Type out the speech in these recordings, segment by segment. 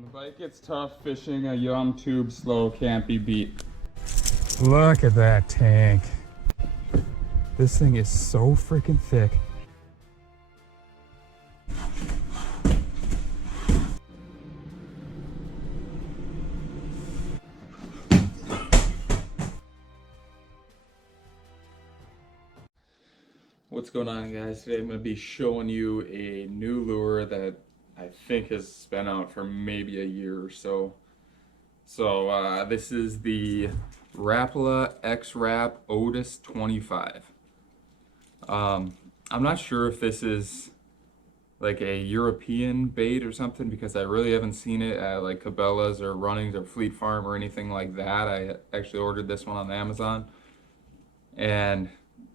The bite gets tough, fishing a young tube slow can't be beat. Look at that tank. This thing is so freaking thick. What's going on, guys? Today I'm going to be showing you a new lure that I think has been out for maybe a year or so. This is the Rapala X Rap Otus 25. I'm not sure if this is like a European bait or something, because I really haven't seen it at like Cabela's or Runnings or Fleet Farm or anything like that. I actually ordered this one on Amazon, and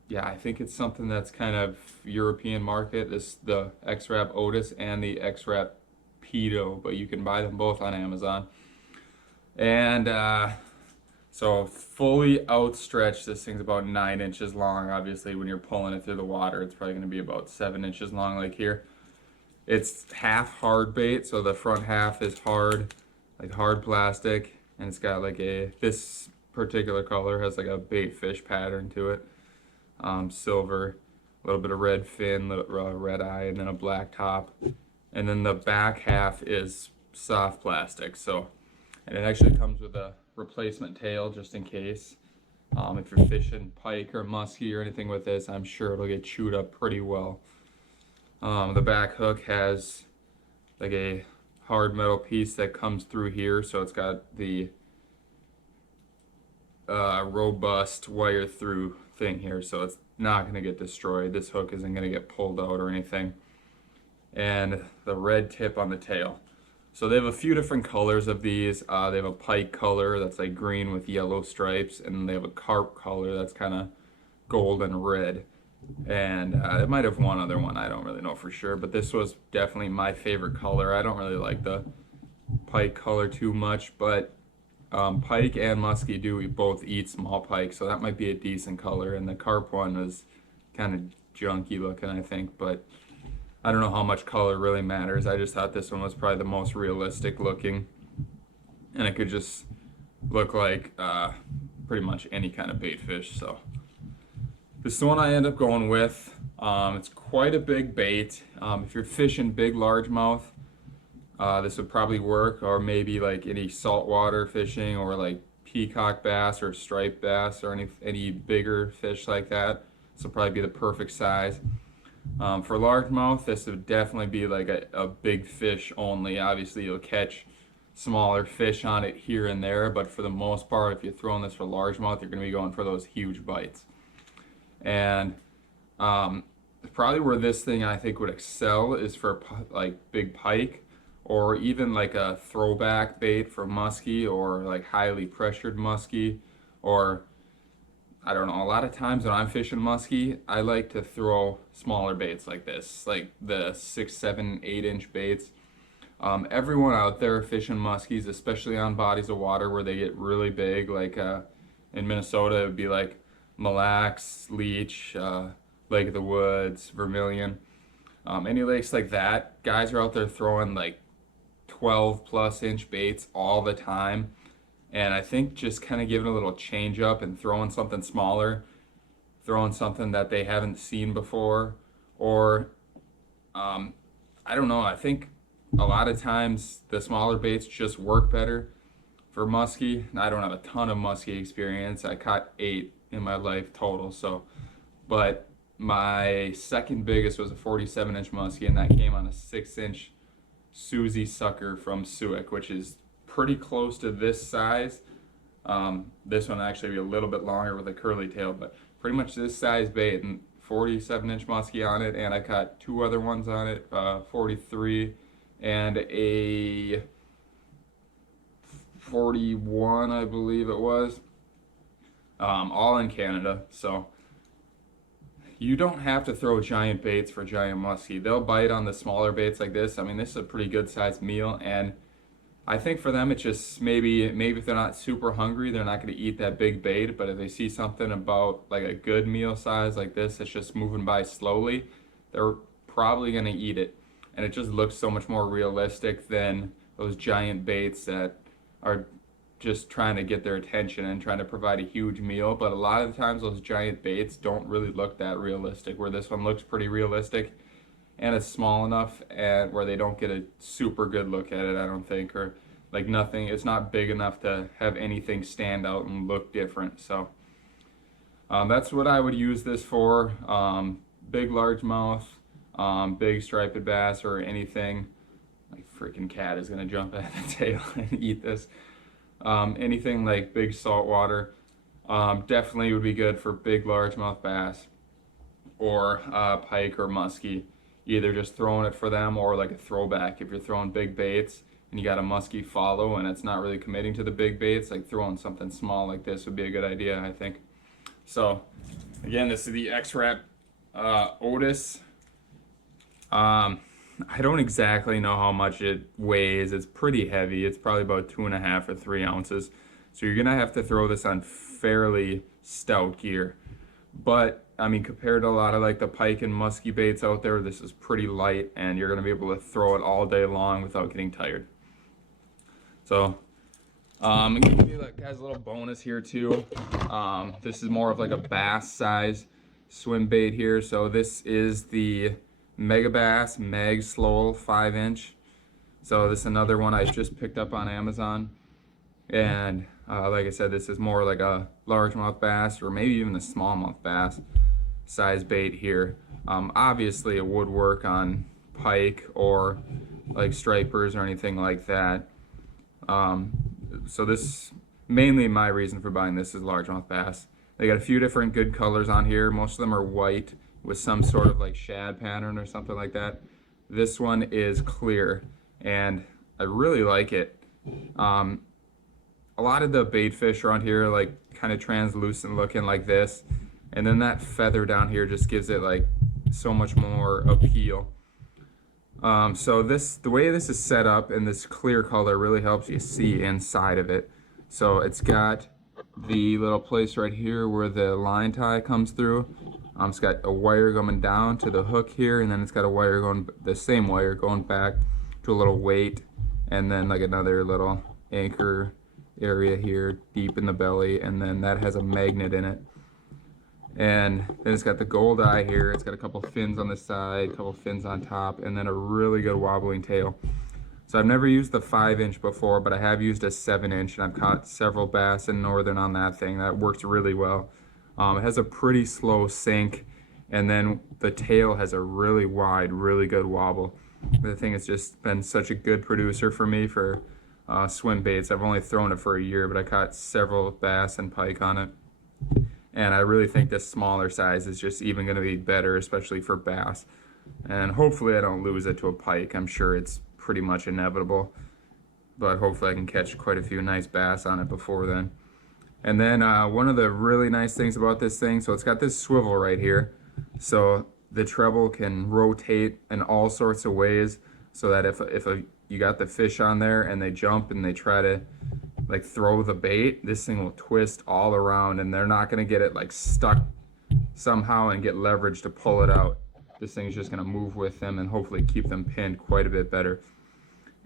yeah, I think it's something that's kind of European market. This the X Rap Otus and the X Rap Pedo, but you can buy them both on Amazon. And so fully outstretched, this thing's about 9 inches long. Obviously, when you're pulling it through the water, it's probably going to be about 7 inches long, like here. It's half hard bait, so the front half is hard, like hard plastic, and it's got like this particular color has like a bait fish pattern to it. Silver, a little bit of red fin, red eye, and then a black top. And then the back half is soft plastic. And it actually comes with a replacement tail just in case. If you're fishing pike or muskie or anything with this, I'm sure it'll get chewed up pretty well. The back hook has like a hard metal piece that comes through here, so it's got the robust wire through thing here, so it's not going to get destroyed. This hook isn't going to get pulled out or anything. And the red tip on the tail. So they have a few different colors of these. They have a pike color that's like green with yellow stripes, and they have a carp color that's kind of gold and red. And it might have one other one, I don't really know for sure, but this was definitely my favorite color. I don't really like the pike color too much, but pike and muskie do both eat small pike, so that might be a decent color. And the carp one is kind of junky looking, I think, but I don't know how much color really matters. I just thought this one was probably the most realistic looking, and it could just look like pretty much any kind of bait fish. So this is the one I end up going with. It's quite a big bait. If you're fishing big largemouth, this would probably work, or maybe like any saltwater fishing, or like peacock bass or striped bass, or any bigger fish like that. This will probably be the perfect size. For largemouth, this would definitely be like a big fish only. Obviously, you'll catch smaller fish on it here and there, but for the most part, if you're throwing this for largemouth, you're going to be going for those huge bites. And probably where this thing I think would excel is for like big pike, or even like a throwback bait for muskie, or like highly pressured muskie, or I don't know, a lot of times when I'm fishing muskie, I like to throw smaller baits like this, like the 6, 7, 8 inch baits. Everyone out there fishing muskies, especially on bodies of water where they get really big, like in Minnesota it would be like Mille Lacs, Leech, Lake of the Woods, Vermilion, any lakes like that. Guys are out there throwing like 12+ inch baits all the time, and I think just kind of giving a little change up and throwing something smaller, throwing something that they haven't seen before, or I don't know, I think a lot of times the smaller baits just work better for muskie. I don't have a ton of muskie experience. I caught 8 in my life total, but my second biggest was a 47 inch muskie, and that came on a 6 inch Susie sucker from Suick, which is pretty close to this size. This one actually be a little bit longer with a curly tail, but pretty much this size bait, and 47 inch muskie on it. And I caught 2 other ones on it, 43 and a 41, I believe it was, all in Canada. So you don't have to throw giant baits for giant muskie. They'll bite on the smaller baits like this. I mean, this is a pretty good sized meal, and I think for them it's just maybe if they're not super hungry, they're not going to eat that big bait. But if they see something about like a good meal size like this that's just moving by slowly, they're probably going to eat it. And it just looks so much more realistic than those giant baits that are just trying to get their attention and trying to provide a huge meal. But a lot of the times those giant baits don't really look that realistic, where this one looks pretty realistic and it's small enough and where they don't get a super good look at it, I don't think, or like nothing, it's not big enough to have anything stand out and look different. So that's what I would use this for. Big largemouth, big striped bass, or anything. Like freaking cat is gonna jump at the tail and eat this. Anything like big saltwater definitely would be good for big largemouth bass or pike or muskie. Either just throwing it for them or like a throwback. If you're throwing big baits and you got a muskie follow and it's not really committing to the big baits, like throwing something small like this would be a good idea, I think. So again, this is the X Rap Otus. I don't exactly know how much it weighs. It's pretty heavy. It's probably about 2.5 or 3 ounces. So you're gonna have to throw this on fairly stout gear. But I mean, compared to a lot of like the pike and muskie baits out there, this is pretty light and you're gonna be able to throw it all day long without getting tired. So I'm gonna give you guys a little bonus here too. This is more of like a bass size swim bait here. So this is the Megabass Magslowl 5-inch. So this is another one I just picked up on Amazon. And like I said, this is more like a largemouth bass or maybe even a smallmouth bass size bait here. Obviously it would work on pike or like stripers or anything like that. So this, mainly my reason for buying this is largemouth bass. They got a few different good colors on here. Most of them are white with some sort of like shad pattern or something like that. This one is clear and I really like it. A lot of the bait fish around here are like kind of translucent looking like this, and then that feather down here just gives it like so much more appeal. So the way this is set up and this clear color really helps you see inside of it. So it's got the little place right here where the line tie comes through. It's got a wire coming down to the hook here, and then it's got a wire going, the same wire going back to a little weight, and then like another little anchor area here deep in the belly, and then that has a magnet in it. And then it's got the gold eye here. It's got a couple fins on the side, a couple fins on top, and then a really good wobbling tail. So I've never used the 5-inch before, but I have used a 7-inch, and I've caught several bass in northern on that thing. That works really well. It has a pretty slow sink, and then the tail has a really wide, really good wobble. The thing has just been such a good producer for me for swim baits. I've only thrown it for a year, but I caught several bass and pike on it. And I really think this smaller size is just even going to be better, especially for bass. And hopefully I don't lose it to a pike. I'm sure it's pretty much inevitable, but hopefully I can catch quite a few nice bass on it before then. And then one of the really nice things about this thing, so it's got this swivel right here, so the treble can rotate in all sorts of ways, so that if you got the fish on there and they jump and they try to like throw the bait, this thing will twist all around and they're not going to get it like stuck somehow and get leverage to pull it out. This thing's just going to move with them and hopefully keep them pinned quite a bit better.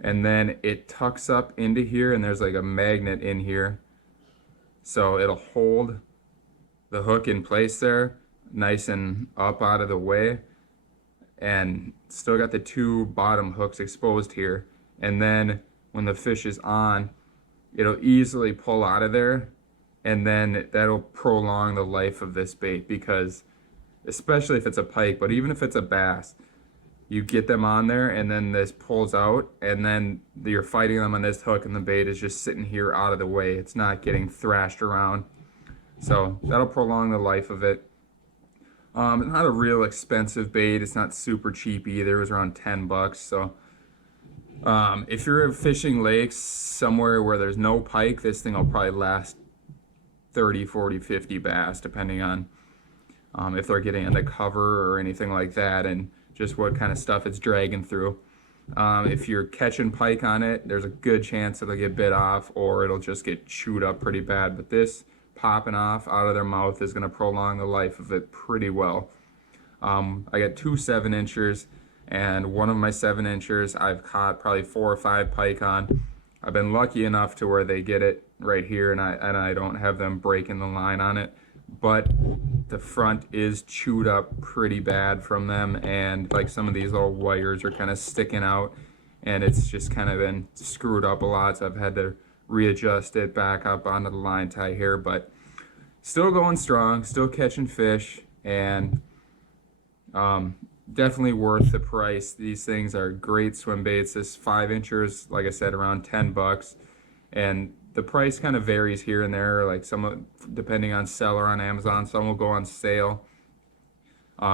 And then it tucks up into here, and there's like a magnet in here, so it'll hold the hook in place there nice and up out of the way, and still got the 2 bottom hooks exposed here. And then when the fish is on, it'll easily pull out of there, and then that'll prolong the life of this bait, because especially if it's a pike, but even if it's a bass, you get them on there and then this pulls out, and then you're fighting them on this hook and the bait is just sitting here out of the way. It's not getting thrashed around. So that'll prolong the life of it. It's not a real expensive bait. It's not super cheap either. It was around 10 bucks. So if you're fishing lakes somewhere where there's no pike, this thing will probably last 30, 40, 50 bass, depending on if they're getting into cover or anything like that, and just what kind of stuff it's dragging through. If you're catching pike on it, there's a good chance it'll get bit off or it'll just get chewed up pretty bad. But this popping off out of their mouth is going to prolong the life of it pretty well. I got 2 7-inchers, and one of my 7-inchers I've caught probably 4 or 5 pike on. I've been lucky enough to where they get it right here, and I don't have them breaking the line on it, but the front is chewed up pretty bad from them, and like some of these little wires are kind of sticking out, and it's just kind of been screwed up a lot, so I've had to readjust it back up onto the line tie here. But still going strong, still catching fish, and definitely worth the price. These things are great swim baits. This 5-inchers, like I said, around 10 bucks, and the price kind of varies here and there, like some, depending on seller on Amazon. Some will go on sale.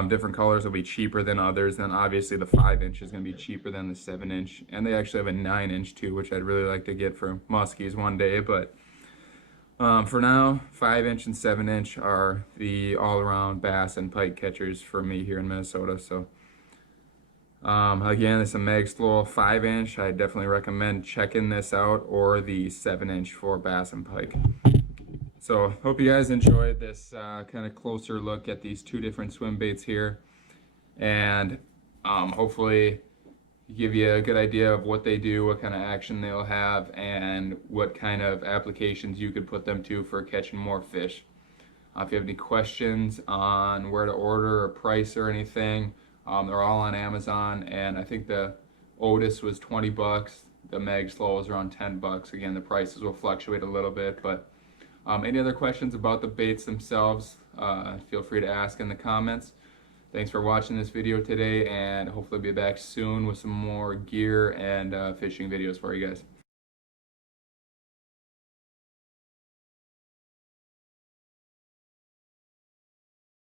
Different colors will be cheaper than others. Then obviously the 5-inch is going to be cheaper than the 7-inch, and they actually have a 9-inch too, which I'd really like to get for muskies one day. But for now, 5-inch and 7-inch are the all-around bass and pike catchers for me here in Minnesota. So again, it's a Magslowl 5-inch. I definitely recommend checking this out, or the 7-inch for bass and pike. So hope you guys enjoyed this kind of closer look at these 2 different swim baits here, and hopefully give you a good idea of what they do, what kind of action they'll have, and what kind of applications you could put them to for catching more fish. If you have any questions on where to order or price or anything, they're all on Amazon, and I think the Otus was 20 bucks. The Magslowl was around 10 bucks. Again, the prices will fluctuate a little bit, but any other questions about the baits themselves, feel free to ask in the comments. Thanks for watching this video today, and hopefully be back soon with some more gear and fishing videos for you guys.